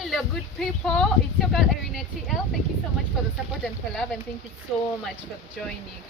Hello, good people. It's your girl Irina TL. Thank you so much for the support and for love, and thank you so much for joining.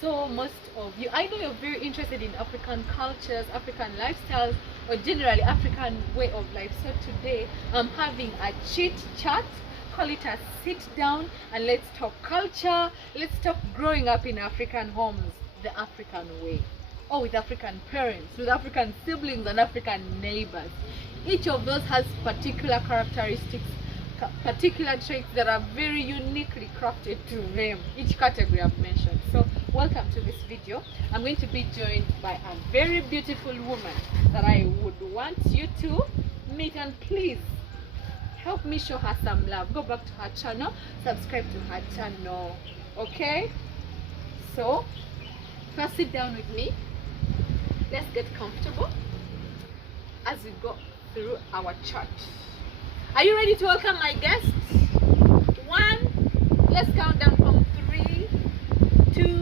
So most of you, I know you're very interested in African cultures, African lifestyles, or generally African way of life. So today I'm having a chit chat. Call it a sit down and let's talk culture. Let's talk growing up in African homes, the African way. Or with African parents, with African siblings and African neighbors. Each of those has particular characteristics, particular traits that are very uniquely crafted to them, each category I've mentioned. So welcome to this video. I'm going to be joined by a very beautiful woman that I would want you to meet, and please help me show her some love. Go back to her channel, subscribe to her channel, okay? So first sit down with me. Let's get comfortable as we go through our chat. Are you ready to welcome my guests? 1, let's count down from 3, 2,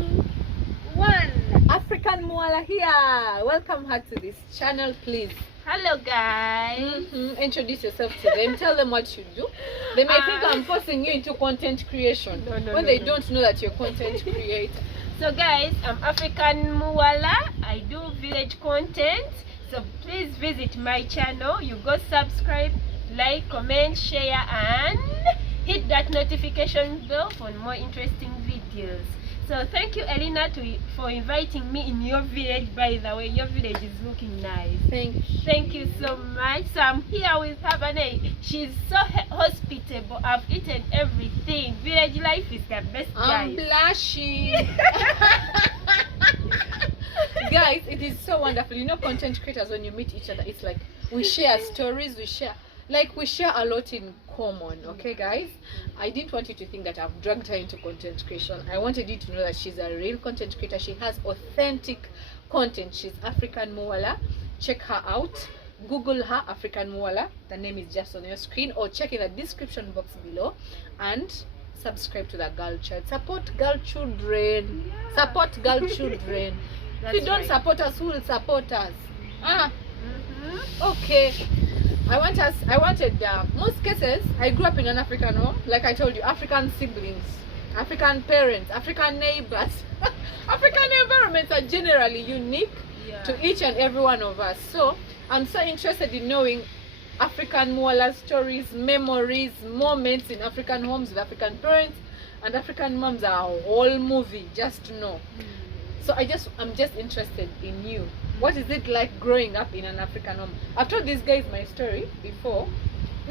1. African Mwala here. Welcome her to this channel, please. Hello guys. Introduce yourself to them. Tell them what you do. They may think I'm forcing you into content creation when they don't know that you're content creator. So guys, I'm African Mwala. I do village content. So please visit my channel. You go subscribe, like, comment, share, and hit that notification bell for more interesting videos. So thank you, Elena, for inviting me in your village. By the way, your village is looking nice. Thank you so much. So I'm here with Habane. She's so hospitable. I've eaten everything. Village life is the best, guys. I'm blushing. Guys, it is so wonderful. You know, content creators, when you meet each other, it's like we share stories, we share a lot in common. Okay guys, I didn't want you to think that I've dragged her into content creation. I wanted you to know that she's a real content creator. She has authentic content. She's African Mwala. Check her out. Google her, African Mwala. The name is just on your screen, or check in the description box below and subscribe to the girl child. Support girl children. Yeah. Support girl children. If you don't support us, who will support us? Okay. I wanted most cases I grew up in an African home, like I told you, African siblings, African parents, African neighbors. African environments are generally unique to each and every one of us. So I'm so interested in knowing African Mwala stories, memories, moments in African homes with African parents, and African moms are a whole movie, just to know. So I'm just interested in you. What is it like growing up in an African home? I've told these guys my story before,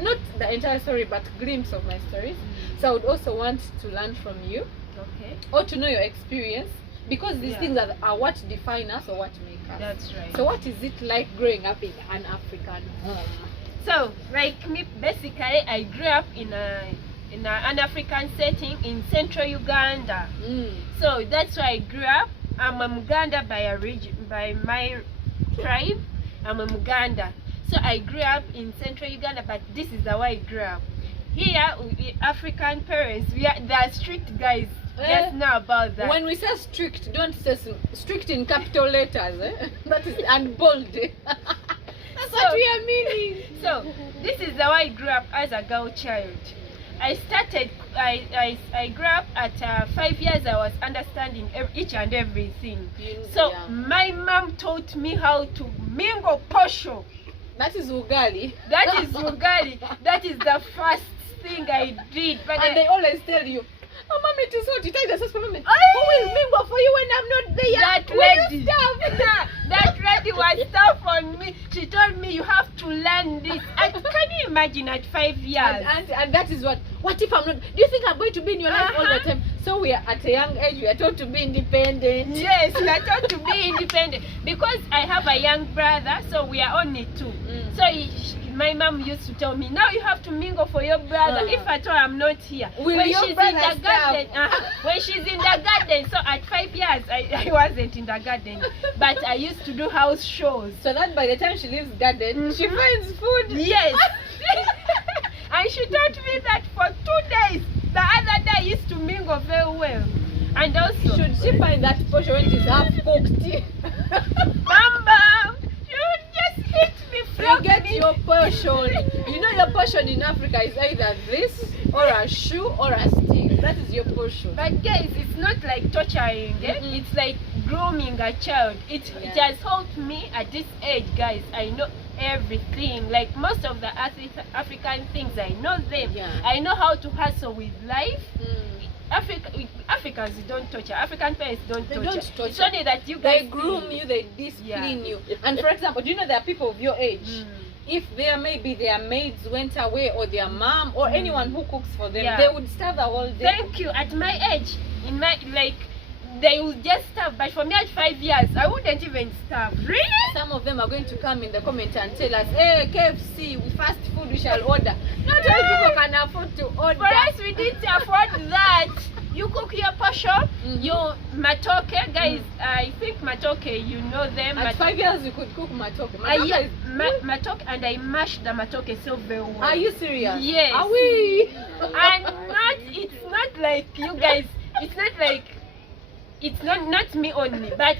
not the entire story, but glimpse of my stories. So I would also want to learn from you, okay, or to know your experience, because these things are what define us or what make us. That's right. So what is it like growing up in an African home? So like me, basically I grew up in an African setting in central Uganda. So that's where I grew up. I'm a Muganda by my tribe. I'm a Muganda. So I grew up in central Uganda, but this is the way I grew up. Here, we African parents, they are strict guys. Just know about that. When we say strict, don't say strict in capital letters. That is, and bold. That's what we are meaning. So this is the way I grew up as a girl child. I grew up at 5 years. I was understanding each and everything. So my mom taught me how to mingle posho. That is ugali. That is ugali. That is the first thing I did. But and they always tell you, oh, mommy, it is hot. You take the sauce for mommy. Who will mingle for you when I'm not there? That lady. That lady was tough on me. She told me you have to learn this. And can you imagine at 5 years? And that is what if I'm not? Do you think I'm going to be in your life all the time? So we are at a young age. We are taught to be independent. Yes, we are taught to be independent because I have a young brother, so we are only 2. So my mom used to tell me, now you have to mingle for your brother. If at all I'm not here. When she's in the garden, when she's in the garden. So at 5 years, I wasn't in the garden, but I used to do house shows. So that by the time she leaves garden, she finds food. Yes. And she taught me that for 2 days. The other day I used to mingle very well. And also, should she find that portion when it is half cooked? Bam bam! You just hit me from you get your your portion. You know your portion in Africa is either this or a shoe or a stick. That is your portion. But guys, it's not like torturing, eh? Mm-mm. It's like grooming a child. It has helped me at this age, guys. I know everything. Like most of the African things, I know them. Yeah. I know how to hustle with life. Mm. Africans don't torture. African parents don't They torture. don't torture. It's only that you guys They groom you, they discipline Yeah. you. And for example, do you know there are people of your age? Mm. If their maybe their maids went away or their mom or anyone who cooks for them, Yeah. they would starve the whole day. Thank you. At my age, in my they will just starve. But for me at 5 years, I wouldn't even starve. Really? Some of them are going to come in the comment and tell us, hey, KFC, we fast food we shall order. Not all people can afford to order. For us, we didn't afford that. You cook your portion, Mhm. your matoke, guys. I think matoke, you know them. At 5 years, you could cook matoke. Yeah, Matoke is- matoke, and I mash the matoke so very well. Are you serious? Yes. Are we? And it's not like you guys. It's not like it's not me only, but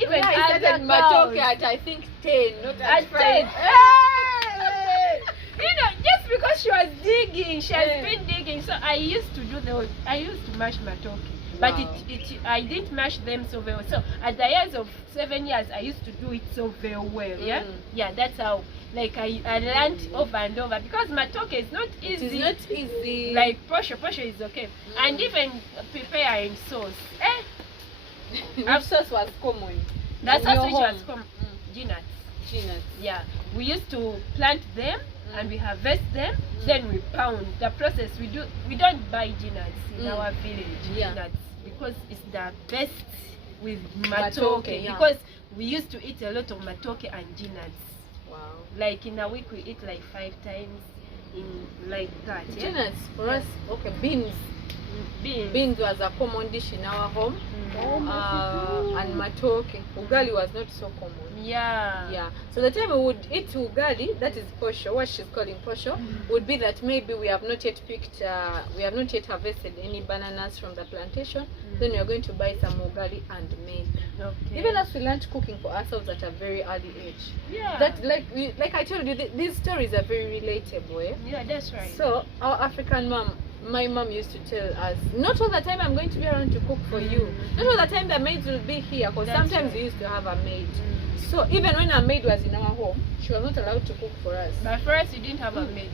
even Yeah, I other started matoke girls. at I think 10, not at At 5. 10. Hey! You know, just because she was digging, she has Yeah. been digging. So I used to mash matoke, but Wow. I didn't mash them so well. So at the age of 7 years, I used to do it so very well. Yeah, Mm. yeah, that's how. Like I learned over and over because matoke is not It easy. is not easy. Like posho is okay, and even preparing sauce. Which sauce was common? That's in your what was home? come peanuts. Peanuts. Yeah, we used to plant them and we harvest them, Mm. then we pound. The process we don't buy peanuts in Mm. our village. Yeah. Peanuts because it's the best with Matoke, matoke. yeah. Because we used to eat a lot of matoke and peanuts. Wow. Like in a week we eat like 5 times in like that. Yeah? Peanuts for us, okay, beans. Beans. Beans was a common dish in our home. Mm. And matoke. Ugali was not so common. Yeah. Yeah. So the time we would eat ugali, that is posho, what she's calling posho, would be that maybe we have not yet harvested any bananas from the plantation. Then we are going to buy some ugali and make. Okay. Even as we learned cooking for ourselves at a very early age. Yeah. That like I told you, these stories are very relatable. Eh? Yeah, that's right. So our African mom, my mom used to tell us, not all the time I'm going to be around to cook for you. Not all the time the maids will be here, because That's sometimes right. we used to have a maid. So even when our maid was in our home, she was not allowed to cook for us. But first you didn't have a maid.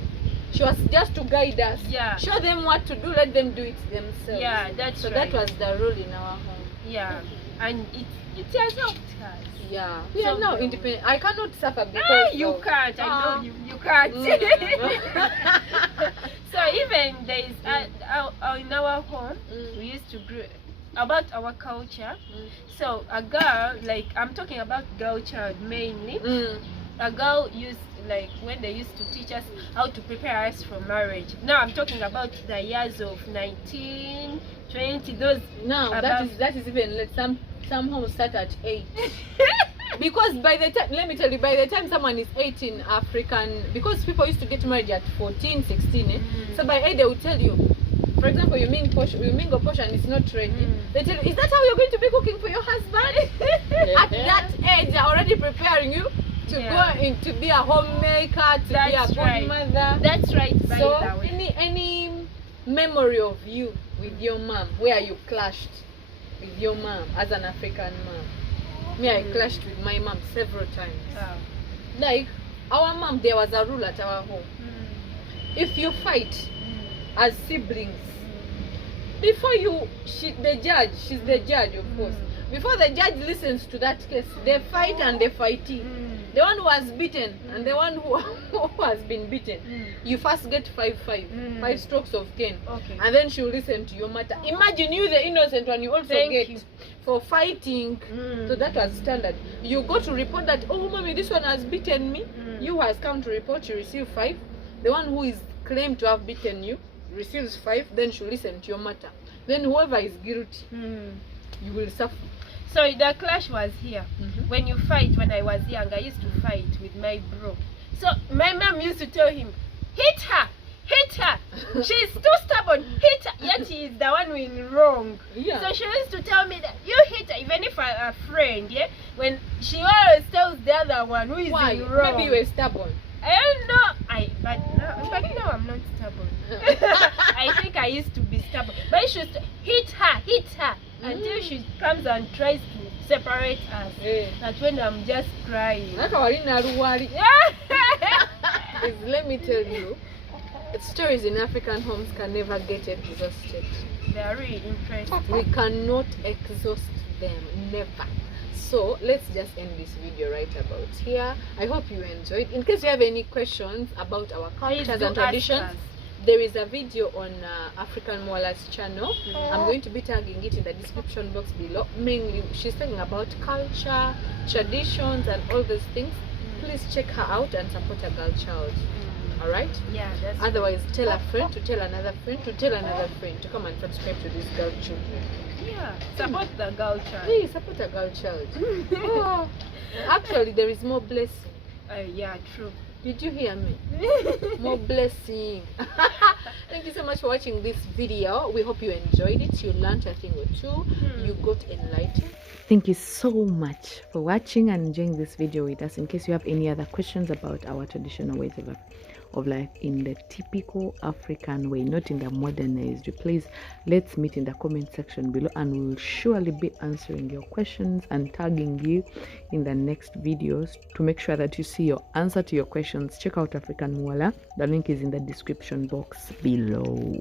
She was just to guide us. Yeah. Show them what to do, let them do it themselves. Yeah, that's so right. that was the rule in our home. Yeah, and it has helped us. Yeah. We So are now good. independent. I cannot suffer because You of- can't. I Ah. know you can't. Mm. So even there is in our home Mm. we used to grow about our culture. Mm. So a girl, like I'm talking about girl child mainly. Mm. A girl used, like when they used to teach us how to prepare us for marriage. Now I'm talking about the years of 19, 20, those. Now Above. that is even like some homes start at 8. Because by the time, let me tell you, by the time someone is 18 African, because people used to get married at 14, 16, eh? Mm. So by 8 they will tell you, for example, you mingle posh and it's not ready. Mm. They tell you, is that how you're going to be cooking for your husband? At that age, they're already preparing you to Yeah. go in to be a homemaker, to be a That's good right. mother. That's right. By So the way. any memory of you with your mom where you clashed with your mom as an African mom? Me, I clashed with my mom several times. Wow. Like our mom, there was a rule at our home. If you fight as siblings, before she's the judge of course. Before the judge listens to that case, they fight and they fighting. The one who has beaten and the one who has been beaten, you first get 5 strokes of cane, Okay. and then she'll listen to your matter. Imagine you, the innocent one, you also Thank get you. for fighting. So that was standard. You go to report that, oh mommy, this one has beaten me. You has come to report, you receive 5. The one who is claimed to have beaten you receives 5. Then she'll listen to your matter. Then whoever is guilty, you will suffer. So the clash was here. Mhm. When you fight, when I was young, I used to fight with my bro. So my mom used to tell him, hit her, hit her. She's too stubborn, hit her. Yet he is the one who is wrong. Yeah. So she used to tell me that you hit her, even if I'm a friend, yeah. When she always tells the other one who is Why? in wrong. Maybe you were stubborn. I don't know. But now I'm not stubborn. I think I used to be stubborn. But you should hit her until she comes and tries to separate us. That's when I'm just crying. Let me tell you, stories in African homes can never get exhausted. They are really interesting. We cannot exhaust them, never. So let's just end this video right about here. I hope you enjoyed. In case you have any questions about our cultures and traditions, there is a video on African Mwala's channel. I'm going to be tagging it in the description box below. Mainly, she's talking about culture, traditions, and all those things. Please check her out and support a girl child. Alright? Yeah, that's Otherwise, tell a friend to tell another friend to tell another friend to come and subscribe to these girl children. yeah. Support the girl child. Hey, support a girl child. Oh, actually, there is more blessing. Yeah, true. Did you hear me? More blessing. Thank you so much for watching this video. We hope you enjoyed it. You learned a thing or two. You got enlightened. Thank you so much for watching and enjoying this video with us. In case you have any other questions about our traditional ways of life in the typical African way, not in the modernized, please let's meet in the comment section below, and we'll surely be answering your questions and tagging you in the next videos to make sure that you see your answer to your questions. Check out African Mwala. The link is in the description box below.